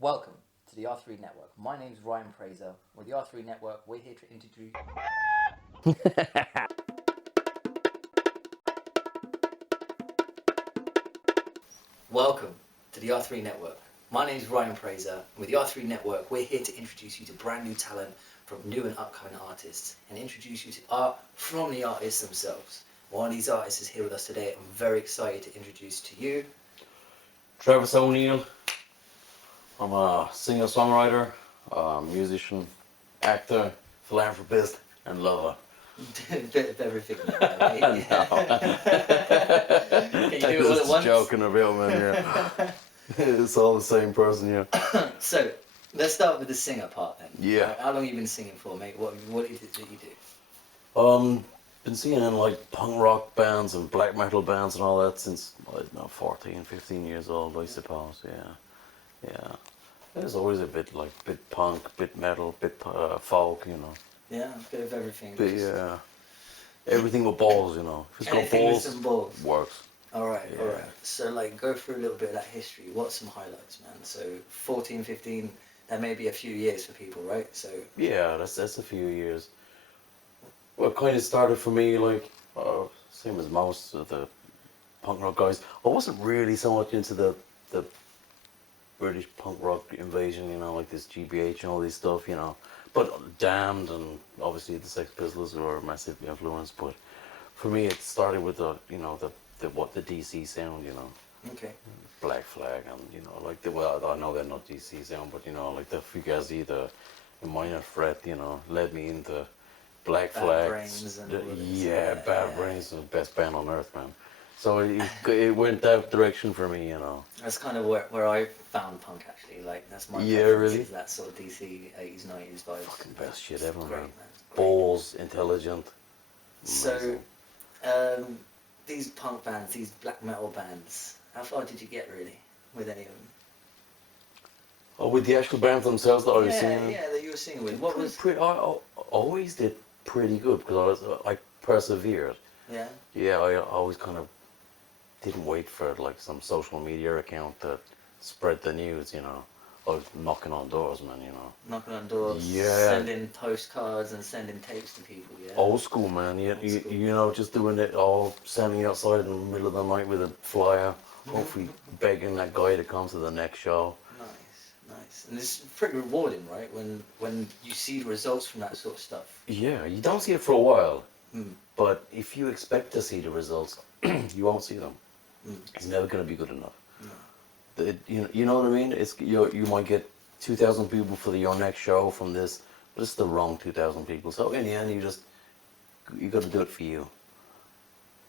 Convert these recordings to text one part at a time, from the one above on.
Welcome to the R3 Network. My name's Ryan Fraser. With the R3 Network, we're here to introduce... Welcome to the R3 Network. My name's Ryan Fraser. With the R3 Network, we're here to introduce you to brand new talent from new and upcoming artists and introduce you to art from the artists themselves. One of these artists is here with us today. I'm very excited to introduce to you Travis O Neill. I'm a singer-songwriter, musician, actor, philanthropist, and lover. a bit of everything. Right? Can you do it all at Just once? joking about, man. Yeah, it's all the same person. Yeah. So, let's start with the singer part then. Yeah. How long have you been singing for, mate? What is it that you do? Been singing in like punk rock bands and black metal bands and all that since I don't know 14, 15 years old, I suppose. Yeah. There's always a bit punk, bit metal, bit folk, Yeah, a bit of everything. But yeah, everything with balls, If it's got Anything with balls, some balls. works. Alright. Yeah. So, go through a little bit of that history. What's some highlights, man? So, 14, 15, that may be a few years for people, right? So... Yeah, that's a few years. Well, it kind of started for me same as most of the punk rock guys. I wasn't really so much into the British punk rock invasion, like this GBH and all this stuff, But Damned and obviously the Sex Pistols were a massive influence. But for me, it started with the DC sound, Okay. Black Flag and I know they're not DC sound, but like the Fugazi, the Minor Threat, led me into Black Flag. Brains and all of this. Yeah, Bad Brains, the best band on earth, man. So it went that direction for me, That's kind of where I found punk, actually. That's my Yeah, preference, really? is that sort of DC 80s, 90s vibes. Fucking best shit It's ever, great, man. Great. Balls, intelligent. So, Amazing. these punk bands, these black metal bands, how far did you get, really, with any of them? Oh, with the actual bands themselves that I was singing? Yeah, that you were singing with. What was... I always did pretty good because I persevered. Yeah? Yeah, I always kind of didn't wait for some social media account to spread the news, I was knocking on doors, man, Knocking on doors, Yeah. sending postcards and sending tapes to people, yeah? Old school, man. Just doing it all, standing outside in the middle of the night with a flyer, hopefully begging that guy to come to the next show. Nice. And it's pretty rewarding, right? When you see the results from that sort of stuff. Yeah, you don't see it for a while, Mm. but if you expect to see the results, you won't see them. It's never going to be good enough. No. You know what I mean? You might get 2,000 people for your next show from this, but it's the wrong 2,000 people. So in the end, you got to do it for you.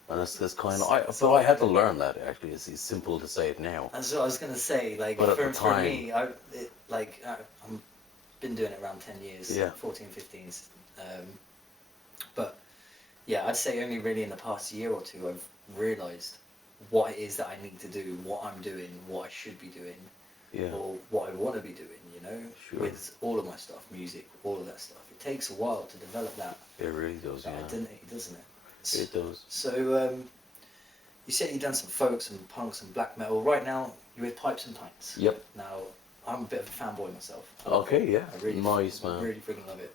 And that's kind of so I had to learn that, actually. It's simple to say it now. That's what I was gonna say. But at the for time- me, I've been doing it around 10 years. Yeah. 14, 15. But yeah, I'd say only really in the past year or two I've realised what it is that I need to do, what I'm doing, what I should be doing, Yeah. or what I want to be doing. Sure. With all of my stuff, music, all of that stuff. It takes a while to develop that It really does, yeah. identity, doesn't it? It does. So, you said you've done some folk, some punk, some black metal. Right now, you're with Pipes and Pints. Yep. Now, I'm a bit of a fanboy myself. Okay, yeah. I really, Nice, man. really freaking love it.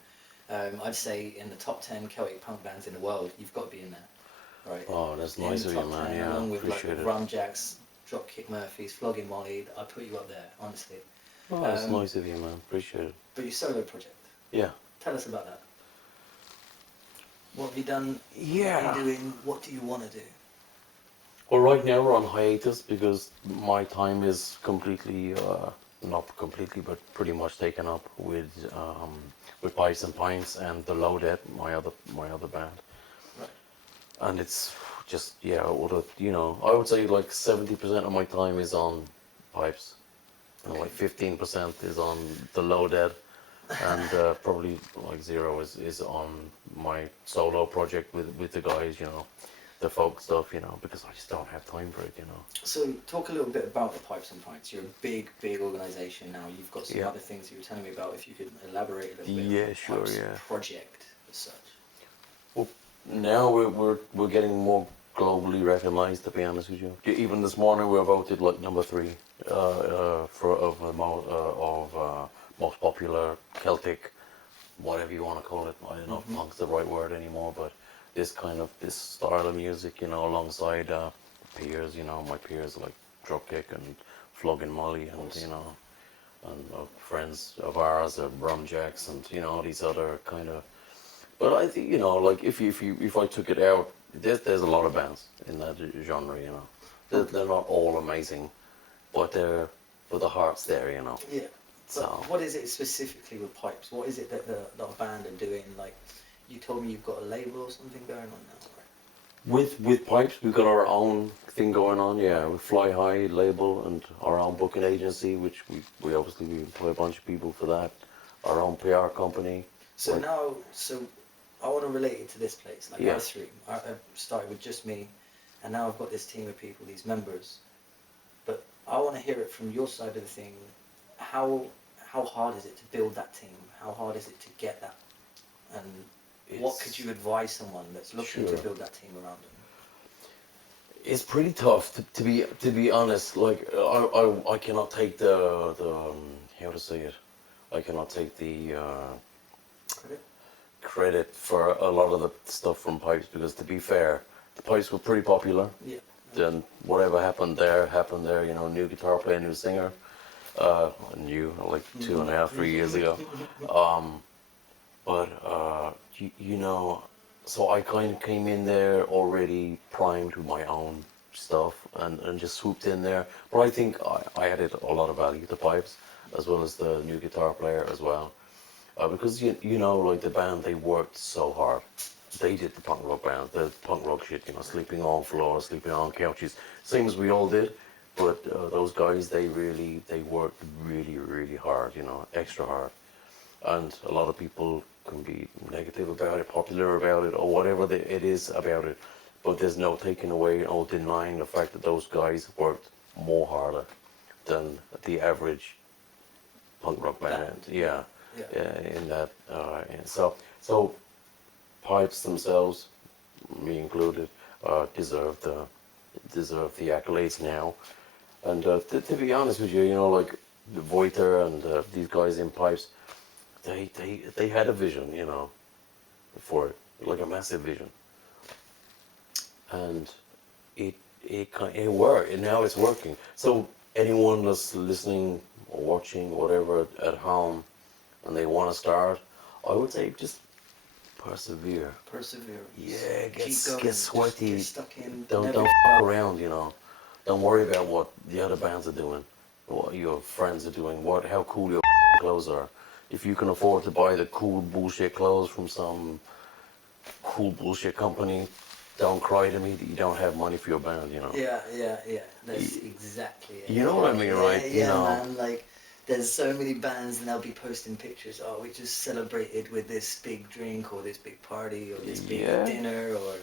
I'd say in the top 10 Celtic punk bands in the world, you've got to be in there. Right? Oh, that's In nice the of you, top man. 10, Yeah, along with appreciate it. Rumjacks, Dropkick Murphys, Flogging Molly. I'd put you up there, honestly. Oh, that's nice of you, man. Appreciate it. But your solo project, Yeah. tell us about that. What have you done? Yeah. What are you doing? What do you want to do? Well, right now we're on hiatus because my time is completely, not completely, but pretty much taken up with Pipes and Pints and the Loaded, my other band. Right. And it's just I would say 70% of my time is on Pipes, and 15% is on the Loaded, and probably 0 is on my solo project with the guys, the folk stuff, because I just don't have time for it, So talk a little bit about the Pipes and Pints. You're a big organisation now. You've got some other things you were telling me about. If you could elaborate a little bit. Yeah, on the sure, Pipes yeah. project as such. Well, now we're getting more globally recognized, to be honest with you. Even this morning we were voted like number 3 for most popular Celtic, whatever you want to call it. I don't know if punk's the right word anymore, but this style of music, alongside peers, my peers like Dropkick and Flug and Molly, and friends of ours, Rum Jacks, and all these other kind of. But I think like if I took it out, there's a lot of bands in that genre, They're not all amazing, but the heart's there, Yeah. But So what is it specifically with Pipes? What is it that the band are doing? Like, you told me you've got a label or something going on now, right? with Pipes, we've got our own thing going on, yeah. We Fly High label and our own booking agency, which we obviously we employ a bunch of people for that. Our own PR company. So Like, now, I want to relate it to this place. Like, Yeah. I started with just me, and now I've got this team of people, these members. But I want to hear it from your side of the thing. How hard is it to build that team? How hard is it to get that? And what could you advise someone that's looking Sure. to build that team around them? It's pretty tough to be honest. Like I cannot take the how to say it. I cannot take the Credit? credit for a lot of the stuff from Pipes, because to be fair, the Pipes were pretty popular. Yeah. Then whatever happened there. New guitar player, new singer. New like 2.5, 3 years ago. But so I kind of came in there already primed with my own stuff and just swooped in there. But I think I added a lot of value to Pipes, as well as the new guitar player as well. Because like the band, they worked so hard. They did the punk rock band, the punk rock shit, sleeping on floors, sleeping on couches, same as we all did. But those guys, they worked really, really hard, extra hard. And a lot of people can be negative about it, popular about it, or whatever it is about it. But there's no taking away or denying the fact that those guys worked more harder than the average punk rock band. Yeah, Yeah. in that. And so Pipes themselves, me included, deserve the accolades now. And to be honest with you, like the Voiter and these guys in Pipes, they had a vision, for it, like a massive vision, and it worked, and now it's working. So anyone that's listening or watching, whatever, at home, and they want to start, I would say just persevere. Perseverance. Yeah, Keep going. get sweaty. Get stuck in. Don't Never fuck around, Don't worry about what the other bands are doing, what your friends are doing, how cool your clothes are. If you can afford to buy the cool bullshit clothes from some cool bullshit company, don't cry to me that you don't have money for your band, Yeah. That's exactly it. You know what I mean, right? Yeah, man. Like, there's so many bands and they'll be posting pictures. Oh, we just celebrated with this big drink or this big party or this big dinner, or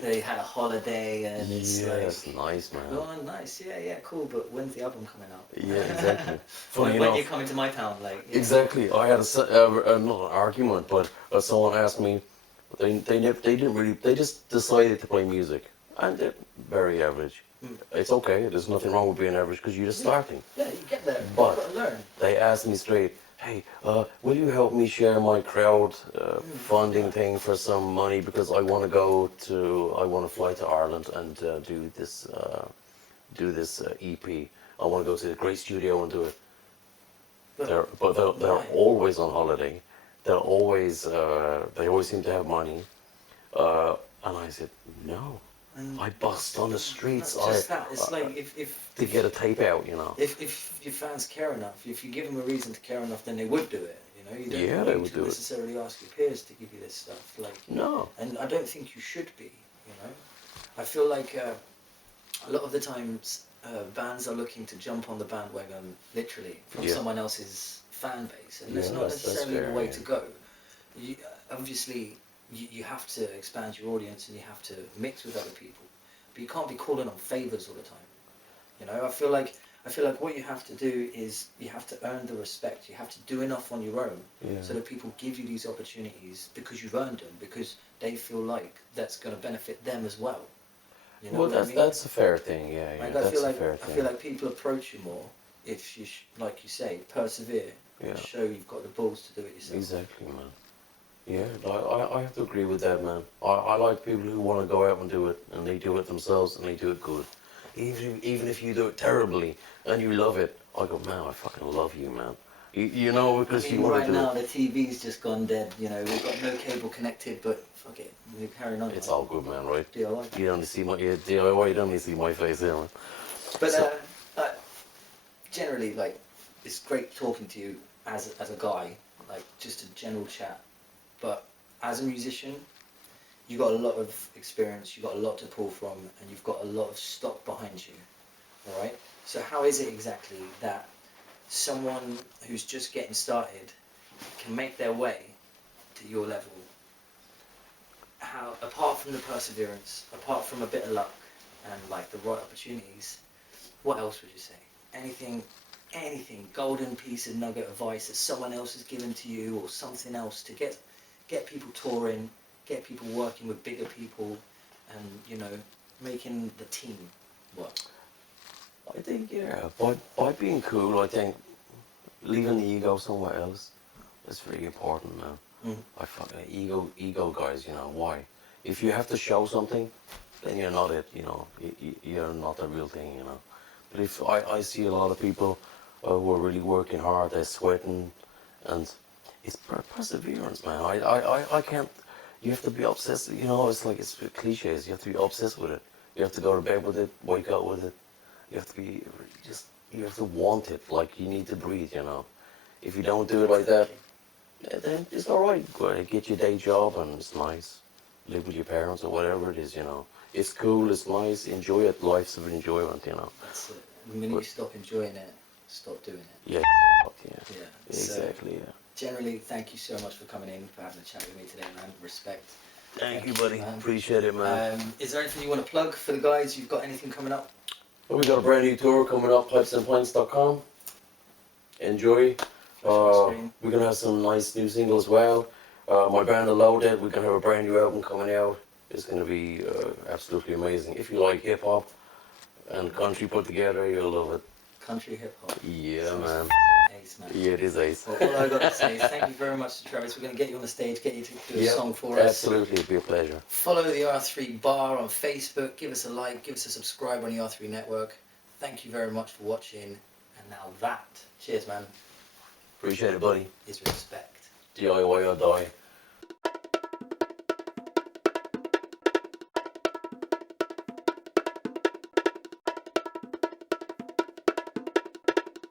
they had a holiday, and it's it's nice, man. oh, nice. Yeah, cool. But when's the album coming out? Yeah, exactly. Funny when enough, you coming to my town, like. Yeah. Exactly. I had not an argument, but someone asked me. They didn't really. They just decided to play music, and they're very average. It's okay. There's nothing wrong with being average because you're just starting. Yeah, you get there. But You've got to learn. they asked me straight, "Hey, will you help me share my crowd funding thing for some money, because I want to fly to Ireland and do this EP. I want to go to the great studio and do it." They're always on holiday. They always seem to have money. And I said, no. I bust on the streets. Not just that. It's like if to get a tape out, If your fans care enough, if you give them a reason to care enough, then they would do it. You don't Yeah, they need would to do it. necessarily ask your peers to give you this stuff. Like, No. and I don't think you should be. I feel like a lot of the times bands are looking to jump on the bandwagon literally from someone else's fan base, and that's not necessarily the way to go. Obviously, you have to expand your audience and you have to mix with other people, but you can't be calling on favors all the time. I feel like what you have to do is you have to earn the respect. You have to do enough on your own so that people give you these opportunities because you've earned them, because they feel like that's going to benefit them as well. You know Well, what I mean? that's a fair thing. Yeah, Like, that's a fair I thing. feel like people approach you more if you, like you say, persevere and Yeah. show you've got the balls to do it yourself. Exactly, man. Yeah, I have to agree with that, man. I like people who want to go out and do it, and they do it themselves, and they do it good. Even if you do it terribly and you love it, I go, man, I fucking love you, man. You know, because I you mean, want right to do now it. the TV's just gone dead. You know, we've got no cable connected, but fuck it, we're carrying on. It's right? all good, man, right? DIY. You only see my DIY. You only see my face here, man. But So, generally, like, it's great talking to you as a guy, like just a general chat. But as a musician, you got a lot of experience, you got a lot to pull from, and you've got a lot of stock behind you. All right. So how is it exactly that someone who's just getting started can make their way to your level? How, apart from the perseverance, apart from a bit of luck and like the right opportunities, what else would you say? Anything, golden piece of nugget advice that someone else has given to you, or something else to get people touring, get people working with bigger people, and you know, making the team work. I think, yeah, by being cool, I think leaving the ego somewhere else is really important, man. Mm. I fucking ego guys, you know, why? If you have to show something, then you're not it, you know. You're not the real thing, you know. But if I see a lot of people who are really working hard, they're sweating, and it's perseverance, man. I can't, you have to be obsessed, you know, it's like, it's cliches, you have to be obsessed with it. You have to go to bed with it, wake up with it. You have to be, just, you have to want it, like you need to breathe, you know. If you don't do it like that, then it's alright. Go ahead, get your day job and it's nice. Live with your parents or whatever it is, you know. It's cool, it's nice, enjoy it, life's of enjoyment, you know. That's it. The minute you stop enjoying it, stop doing it. Yeah, yeah. Yeah. Exactly, So, yeah. generally, thank you so much for coming in, for having a chat with me today, man. Respect. Thank you, buddy. man. Appreciate it, man. Is there anything you want to plug for the guys? You've got anything coming up? Well, we got a brand new tour coming up, pipesandpints.com. Enjoy. We're going to have some nice new singles as well. My band, The Loaded, we're going to have a brand new album coming out. It's going to be absolutely amazing. If you like hip-hop and country put together, you'll love it. Country hip hop. Yeah, man. Ace, man. Yeah, it is ace. Well, all I got to say is thank you very much to Travis. We're going to get you on the stage, get you to do a song for us. Absolutely, it'd be a pleasure. Follow the R3 Bar on Facebook. Give us a like. Give us a subscribe on the R3 Network. Thank you very much for watching. And now that, cheers, man, Appreciate it, buddy. is respect. DIY or die.